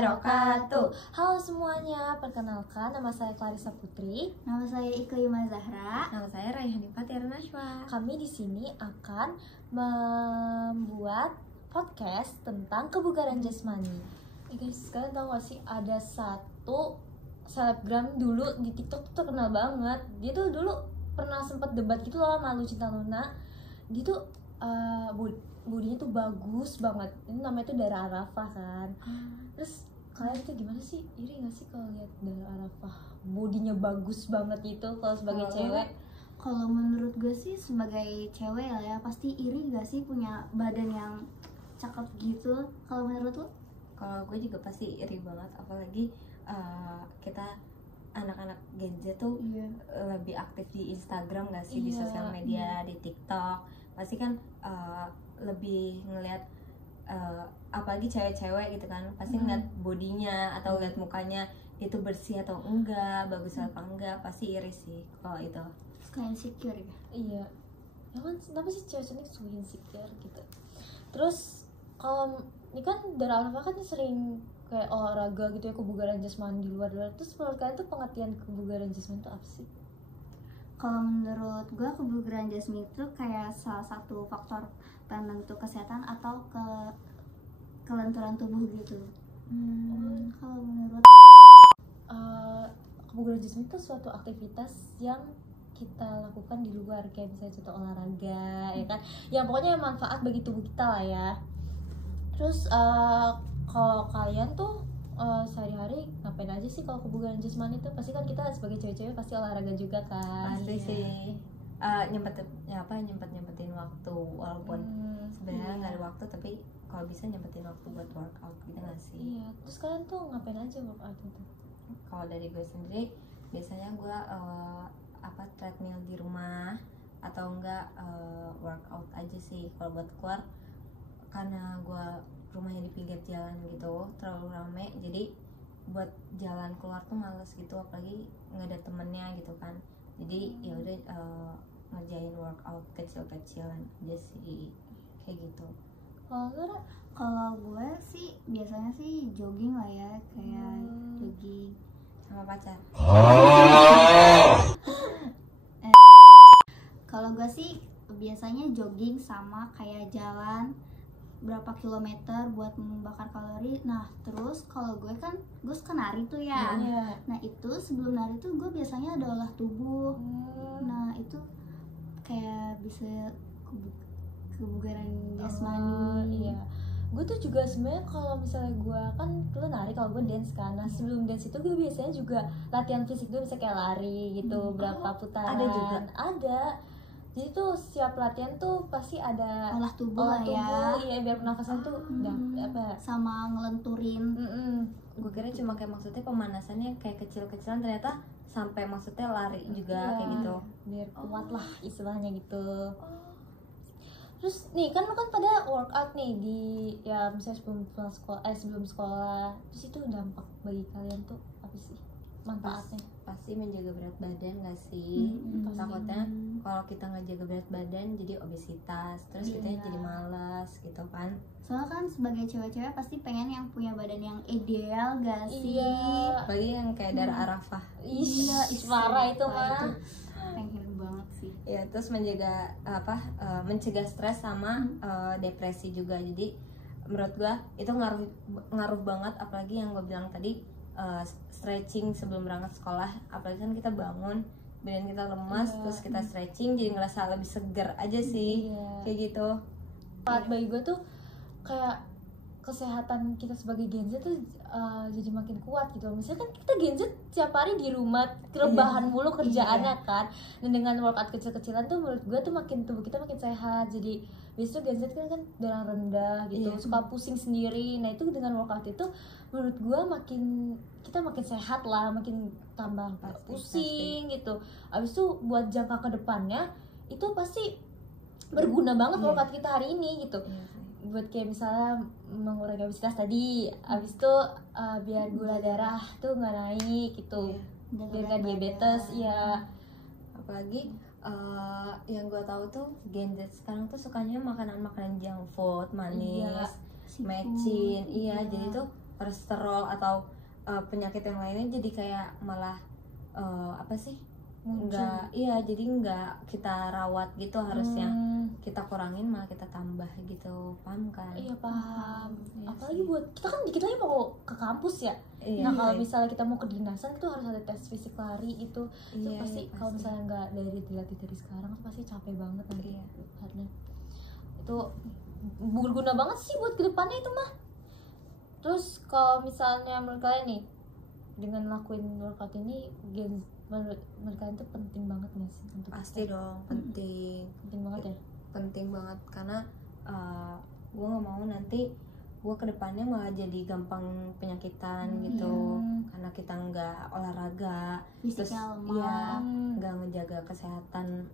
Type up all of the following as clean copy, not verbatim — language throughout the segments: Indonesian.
wabarakatuh. Halo semuanya, perkenalkan nama saya Clarissa Putri. Nama saya Iklimah Zahra. Nama saya Rayhani Fatira Nashwa. Kami di sini akan membuat podcast tentang kebugaran jasmani. Guys, kalian tahu gak sih ada satu selebgram dulu di TikTok tuh terkenal banget. Dia tuh dulu pernah sempat debat gitu loh sama Lucinta Luna. Dia tuh bodinya tuh bagus banget. Ini namanya tuh Dara Arafah kan. Terus kalian tuh gimana sih? Iri gak sih kalau lihat Dara Arafah bodinya bagus banget itu kalau sebagai cewek? Kalau menurut gue sih sebagai cewek ya pasti iri gak sih punya badan yang cakep gitu. Kalau menurut lo? Kalau gue juga pasti iri banget, apalagi kita anak-anak Gen Z tuh lebih aktif di Instagram gak sih, di sosial media, di TikTok. Pasti kan lebih ngelihat apalagi cewek-cewek gitu kan, pasti ngeliat bodinya atau ngeliat mukanya itu bersih atau enggak, bagus apa enggak, pasti iri sih kalau itu. Kayak insecure ya? Iya. Ya kan, tapi sih cewek-cewek suka insecure gitu. Terus kalau ini kan Dara Arafah kan sering kayak olahraga gitu ya, kebugaran jasmani di luar. Terus menurut kalian tuh pengertian kebugaran jasmani itu apa sih? Kalau menurut gue kebugaran jasmani itu kayak salah satu faktor penentu kesehatan atau kelenturan tubuh gitu. Kalau menurut kebugaran jasmani itu suatu aktivitas yang kita lakukan di luar, kayak misalnya contoh olahraga ya kan, yang pokoknya yang manfaat bagi tubuh kita lah ya. Terus kalau kalian tuh sehari-hari ngapain aja sih kalau kebugaran jasmani itu? Pasti kan kita sebagai cewek-cewek pasti olahraga juga kan? Pasti sih nyempetin waktu, walaupun sebenarnya nggak ada waktu, tapi kalau bisa nyempetin waktu buat workout gitu nggak sih? Iya. Terus kalian tuh ngapain aja workout itu? Kalau dari gue sendiri biasanya gue treadmill di rumah atau enggak workout aja sih. Kalau buat keluar, karena gue rumahnya di pinggir jalan gitu, terlalu rame, jadi buat jalan keluar tuh males gitu, apalagi nggak ada temennya gitu kan. Jadi ya udah ngerjain workout kecil-kecilan aja sih, kayak gitu. kalau gue sih biasanya sih jogging lah ya, kayak jogging Sama pacar. Kalau gue sih biasanya jogging sama kayak jalan berapa kilometer buat membakar kalori. Nah terus kalau gue suka nari tuh ya. Nah itu sebelum nari tuh gue biasanya ada olah tubuh. Nah itu kayak bisa kebugaran jasmani. Iya. Gue tuh juga sebenarnya kalau misalnya gue kan dulu nari, kalau gue dance kan. Nah sebelum dance itu gue biasanya juga latihan fisik dulu, bisa kayak lari gitu, berapa putaran. Ada juga? Ada. Jadi tuh siap latihan tuh pasti ada Olah tubuh lah ya. Iya, biar pernafasan tuh sama ngelenturin. Gue kira cuma kayak maksudnya pemanasannya kayak kecil-kecilan, ternyata sampai maksudnya lari juga kayak gitu. Biar kuat lah istilahnya gitu. Terus nih kan lu kan pada workout nih di ya misalnya sebelum sekolah. Terus itu dampak bagi kalian tuh apa sih manfaatnya? Pasti menjaga berat badan gak sih? Takutnya kalau kita nggak jaga berat badan jadi obesitas, terus kita jadi malas gitu kan. Soalnya kan sebagai cewek-cewek pasti pengen yang punya badan yang ideal gak sih? Iya. Apalagi yang kayak Dara Arafah. Iya, parah itu mah. Pengen banget sih. Ya, terus menjaga mencegah stres sama depresi juga. Jadi menurut gua itu ngaruh banget, apalagi yang gua bilang tadi, stretching sebelum berangkat sekolah. Apalagi kan kita bangun badan kita lemas, terus kita stretching jadi ngerasa lebih segar aja sih. Kayak gitu. Bagi gue tuh kayak kesehatan kita sebagai Gen Z tuh jadi makin kuat gitu. Misalnya kan kita Gen Z tiap hari di rumah rebahan mulu kerjaannya kan. Dan dengan workout kecil-kecilan tuh menurut gue tuh makin tubuh kita makin sehat. Jadi biasanya Gen Z kan darah rendah gitu, suka pusing sendiri. Nah itu dengan workout itu menurut gue kita makin sehat lah, makin tambah pusing gitu. Abis itu buat jangka ke depannya itu pasti berguna banget workout kita hari ini gitu. Buat kayak misalnya mengurangi obesitas tadi, abis itu biar gula darah tuh nggak naik gitu, biar nggak diabetes ya. Apalagi yang gue tahu tuh Gen Z sekarang tuh sukanya makanan junk food, manis, mecin, jadi tuh kolesterol atau penyakit yang lainnya jadi kayak malah apa sih nggak, iya jadi nggak kita rawat gitu, harusnya kita kurangin malah kita tambah gitu, paham kan? Iya paham. Iya Apalagi sih. buat kita lagi mau ke kampus ya. Iya, Nah kalau misalnya kita mau ke dinasan itu harus ada tes fisik lari itu iya, pasti iya, kalau misalnya nggak dilatih dari sekarang tuh pasti capek banget nanti. Iya. Karena itu berguna banget sih buat kedepannya itu mah. Terus kalau misalnya menurut kalian nih dengan lakuin workout ini menurut kalian tuh penting banget nggak sih untuk Pasti dong, penting banget ya? penting banget karena gue nggak mau nanti gue kedepannya malah jadi gampang penyakitan gitu, karena kita nggak olahraga, terus Fisiknya lemah. ya nggak ngejaga kesehatan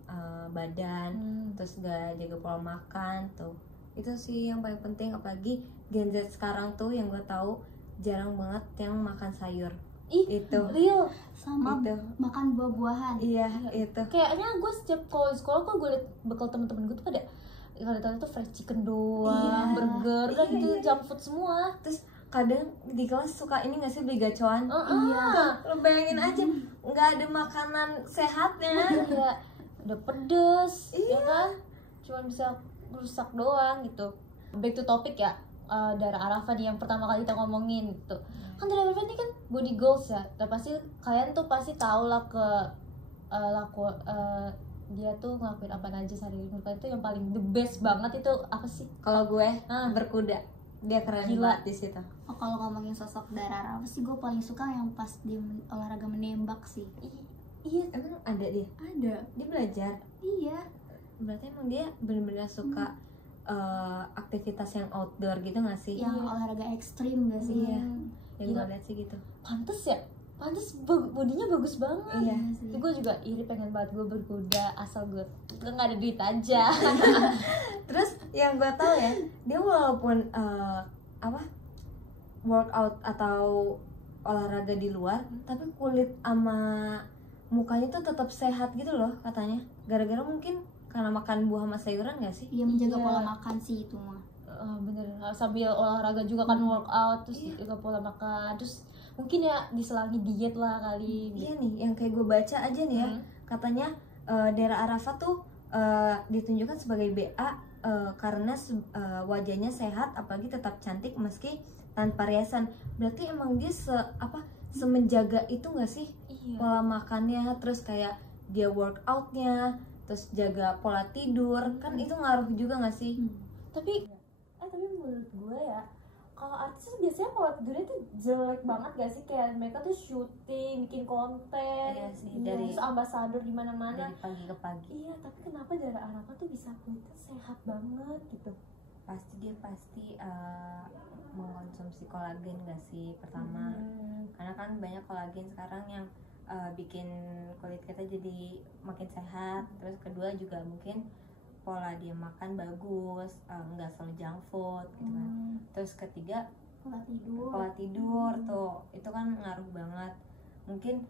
badan, terus nggak jaga pola makan tuh. Itu sih yang paling penting, apalagi Gen Z sekarang tuh yang gue tahu jarang banget yang makan sayur. Itu Real. Sama Itu. makan buah-buahan. Iya itu. Kayaknya gue setiap kalau di sekolah kok gue liat bekal temen-temen gue tuh pada kadang tuh fried chicken doang, burger, dan itu junk food semua. Terus kadang di kelas suka ini nggak sih beli gacoan? Iya. Lo bayangin aja nggak ada makanan sehatnya. Iya. Udah pedes, ya kan? Cuma bisa rusak doang gitu. Back to topic ya. Dara Arafah nih yang pertama kali kita ngomongin gitu. Kan Dara Arafah ini kan body goals ya. Dan pasti kalian tuh pasti tahu lah dia tuh ngelakuin apa aja sehari-hari. Menurut kalian tuh yang paling the best banget itu apa sih? Kalau gue berkuda, dia keren Gila. banget di situ. Oh, kalau ngomongin sosok Dara apa sih, gue paling suka yang pas dia olahraga menembak sih. Iya, emang ada dia? Ada. Dia belajar. Iya. Berarti emang dia benar-benar suka aktivitas yang outdoor gitu nggak sih? Yang olahraga ekstrim gak sih? Iya. Yang gue Gila. lihat sih gitu. Pantes ya? Pantes bodinya bagus banget. Iya. sih. Gue juga iri pengen banget gue berkuda asal gue nggak ada duit aja. Terus yang gue tahu ya, dia walaupun workout atau olahraga di luar, tapi kulit sama mukanya tuh tetap sehat gitu loh katanya. Gara-gara mungkin karena makan buah sama sayuran gak sih? Iya, menjaga Iya. pola makan sih itu mah. Bener, sambil olahraga juga kan workout, terus juga pola makan, terus mungkin ya diselangi diet lah kali. Iya nih, yang kayak gue baca aja nih ya, katanya Dara Arafah tuh ditunjukkan sebagai BA karena wajahnya sehat, apalagi tetap cantik meski tanpa riasan. Berarti emang dia semenjaga itu gak sih? Iya. Pola makannya, terus kayak dia workoutnya, terus jaga pola tidur, kan itu ngaruh juga gak sih? Tapi menurut gue ya, kalau artis tuh biasanya pola tidurnya tuh jelek banget gak sih? Kayak mereka tuh syuting, bikin konten, Iya sih, dari- terus ambasador di mana-mana. Dari pagi ke pagi. Iya, tapi kenapa Dara Arafah tuh bisa kulitnya sehat banget gitu? Dia pasti mengkonsumsi kolagen gak sih pertama, karena kan banyak kolagen sekarang yang bikin kulit kita jadi makin sehat. Terus kedua juga mungkin pola dia makan bagus, nggak selalu junk food gitu kan. Terus ketiga pola tidur tuh itu kan ngaruh banget. Mungkin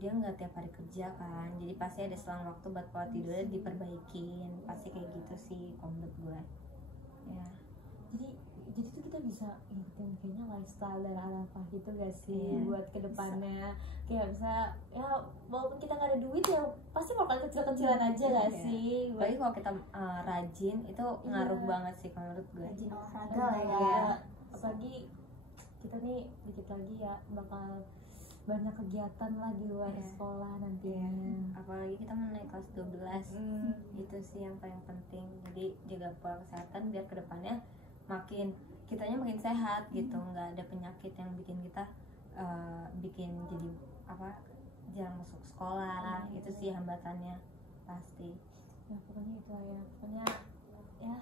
dia nggak tiap hari kerja kan, jadi pasti ada selang waktu buat pola tidurnya diperbaikin, pasti kayak gitu sih kalau menurut gue ya. Jadi tuh kita bisa ngikutin kayaknya lifestyle Dara Arafah gitu gak sih? Iya, buat kedepannya kayak bisa ya walaupun kita gak ada duit ya pasti makan kecil-kecilan aja gak Iya. sih? Apalagi kalau kita rajin itu ngaruh banget sih kalau menurut gue. Rajin olahraga lah ya. Iya. Apalagi kita nih dikit lagi ya bakal banyak kegiatan lah di luar Iya. sekolah nantinya. Apalagi kita mau naik kelas 12. Itu sih yang paling penting. Jadi jaga pola kesehatan biar kedepannya kitanya makin sehat gitu, nggak ada penyakit yang bikin kita bikin jadi jarang masuk sekolah. Itu sih hambatannya pasti. Ya pokoknya itu lah ya. Pokoknya ya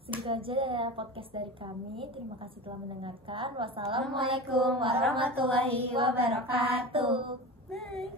segitu aja ya podcast dari kami. Terima kasih telah mendengarkan. Wassalamualaikum warahmatullahi wabarakatuh. Bye.